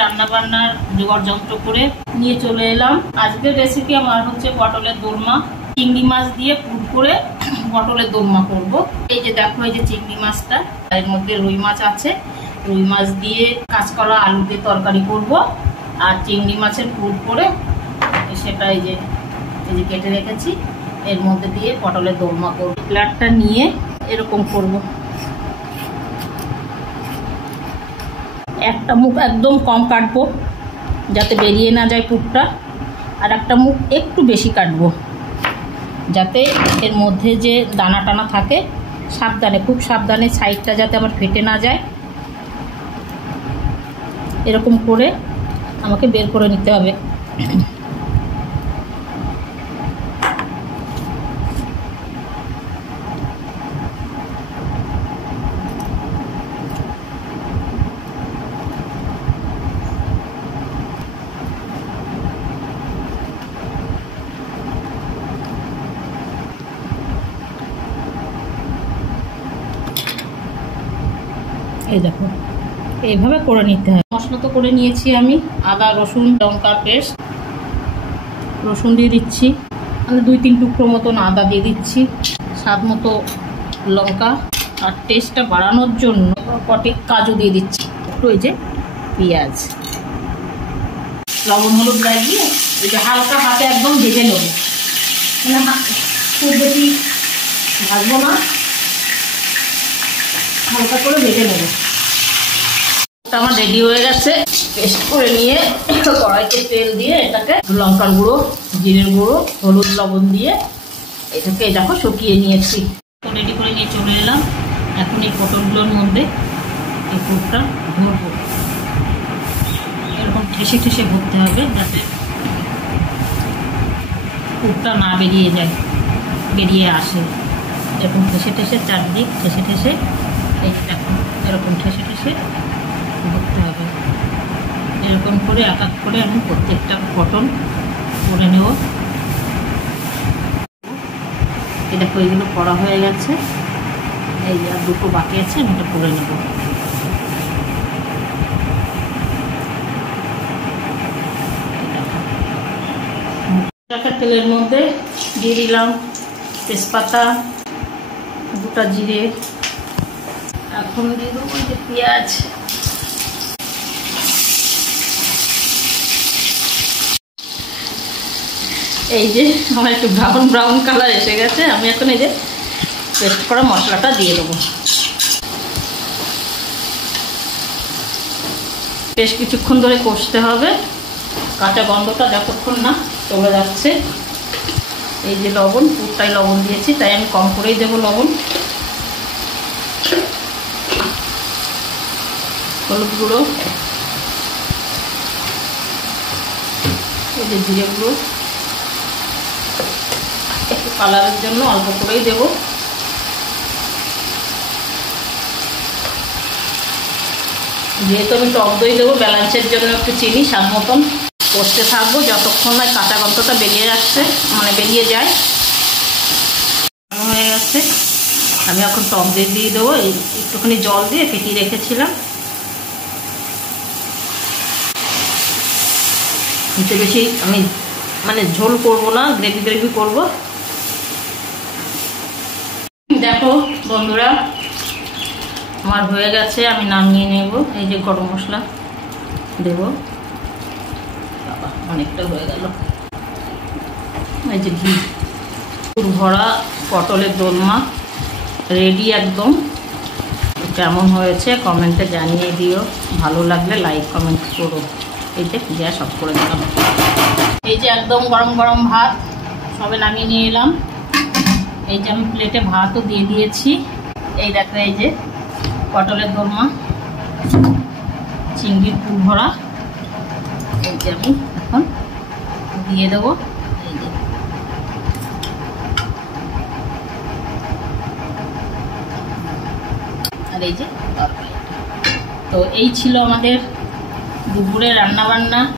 রান্না বান্নার জোগাড় যন্ত্র করে নিয়ে চলে এলাম। আজকের রেসিপি আমার হচ্ছে পটলের দোরমা। চিংড়ি মাছ দিয়ে পুর করে পটলের দোরমা করব। এই যে দেখো, এই যে চিংড়ি মাছটা, এর মধ্যে রুই মাছ আছে। রুই মাছ দিয়ে কাঁচকলা আলু দিয়ে তরকারি করব, আর চিংড়ি মাছের পুর করে সেটা এই যে কেটে রেখেছি, এর মধ্যে দিয়ে পটলের দোরমা করব। প্লেটটা নিয়ে এরকম করব। একটা মুখ একদম কম কাটবো যাতে বেরিয়ে না যায় পুরটা, আর একটা মুখ একটু বেশি কাটবো যাতে এর মধ্যে যে দানা টানা থাকে সাবধানে, খুব সাবধানে সাইডটা যাতে আমার ফেটে না যায়, এরকম করে আমাকে বের করে নিতে হবে। এই দেখো, এইভাবে করে নিতে হয়। মশলা তো করে নিয়েছি আমি, আদা রসুন লঙ্কা পেস্ট, রসুন দিয়ে দিচ্ছি, আমি 2-3 টুকরো মতন আদা দিয়ে দিচ্ছি, স্বাদ মতো লঙ্কা, আর টেস্টটা বাড়ানোর জন্য কটে কাজু দিয়ে দিচ্ছি, একটু এই যে পেঁয়াজ, লবণ হলুদ লাগিয়ে এই যে হালকা হাতে একদম ভেজে নেব, মানে খুব বেশি ভাজবো না, হালকা করে ভেজে নেব। আমার রেডি হয়ে গেছে। পেস্ট করে নিয়ে কড়াইতে তেল দিয়ে এটাকে লঙ্কার গুঁড়ো, জিরের গুঁড়ো, হলুদ লবণ দিয়ে এটাকে দেখো শুকিয়ে নিয়েছি। তো রেডি করে নিয়ে চলে এলাম। এখন এই পটলগুলোর মধ্যে এই পুরটা ভরবো। এরকম ঠেসে ঠেসে ভরতে হবে যাতে পুরটা না বেরিয়ে যায়, বেরিয়ে আসে। এরকম ঠেসে ঠেসে চারদিক ঠেসে ঠেসে এই দেখো এরকম ঠেসে ঠেসে ভরতে হবে। এরকম করে এক এক করে আমি প্রত্যেকটা পটল করে নেব। এই দেখো এইগুলো করা হয়ে গেছে, এই আর দুটো বাকি আছে, আমি এটা করে নেব। তেলের মধ্যে দিয়ে দিলাম তেজপাতা, গোটা জিরে, এখন দিয়ে দেবো এই যে পেঁয়াজ, এই যে আমার একটু ব্রাউন ব্রাউন কালার এসে গেছে। আমি এখন এই যে পেস্ট করা মশলাটা দিয়ে দেবো। বেশ কিছুক্ষণ ধরে কষতে হবে, কাঁচা গন্ধটা যতক্ষণ না চলে যাচ্ছে। এই যে লবণ, পুরটাই লবণ দিয়েছি, তাই আমি কম করেই দেবো লবণ। হলুদ গুঁড়ো, এই যে জিরে গুঁড়ো, একটু কালারের জন্য অল্প করেই দেব। যেহেতু আমি টক দই দেবো, ব্যালেন্সের জন্য একটু চিনি স্বাদ মতন। কষতে থাকবো যতক্ষণ না কাঁচা গন্ধটা বেরিয়ে আসছে, মানে বেরিয়ে যায়। হয়ে গেছে, আমি এখন টক দই দিয়ে দেবো। একটুখানি জল দিয়ে ফেটিয়ে রেখেছিলাম। একটু বেশি আমি মানে ঝোল করবো না, গ্রেভি গ্রেভি করবো। দেখো বন্ধুরা, আমার হয়ে গেছে, আমি নামিয়ে নেব। এই যে গরম মশলা দেব, অনেকটা হয়ে গেল। এই যে ঘি, পুর ভরা পটলের দোরমা রেডি একদম। কেমন হয়েছে কমেন্টে জানিয়ে দিও, ভালো লাগলে লাইক কমেন্ট করো। এই যে গ্যাস অফ করে দিলাম। এই যে একদম গরম গরম ভাত সবে নামিয়ে নিয়ে এলাম। এই যে আমি প্লেটে ভাতও দিয়ে দিয়েছি। এই দেখো, এই যে পটলের দোরমা, চিংড়ির পুর ভরা, এই যে আমি এখন দিয়ে দেবো। এই যে আর এই যে তরকারি। তো এই ছিল আমাদের দুপুরে রান্না বান্না।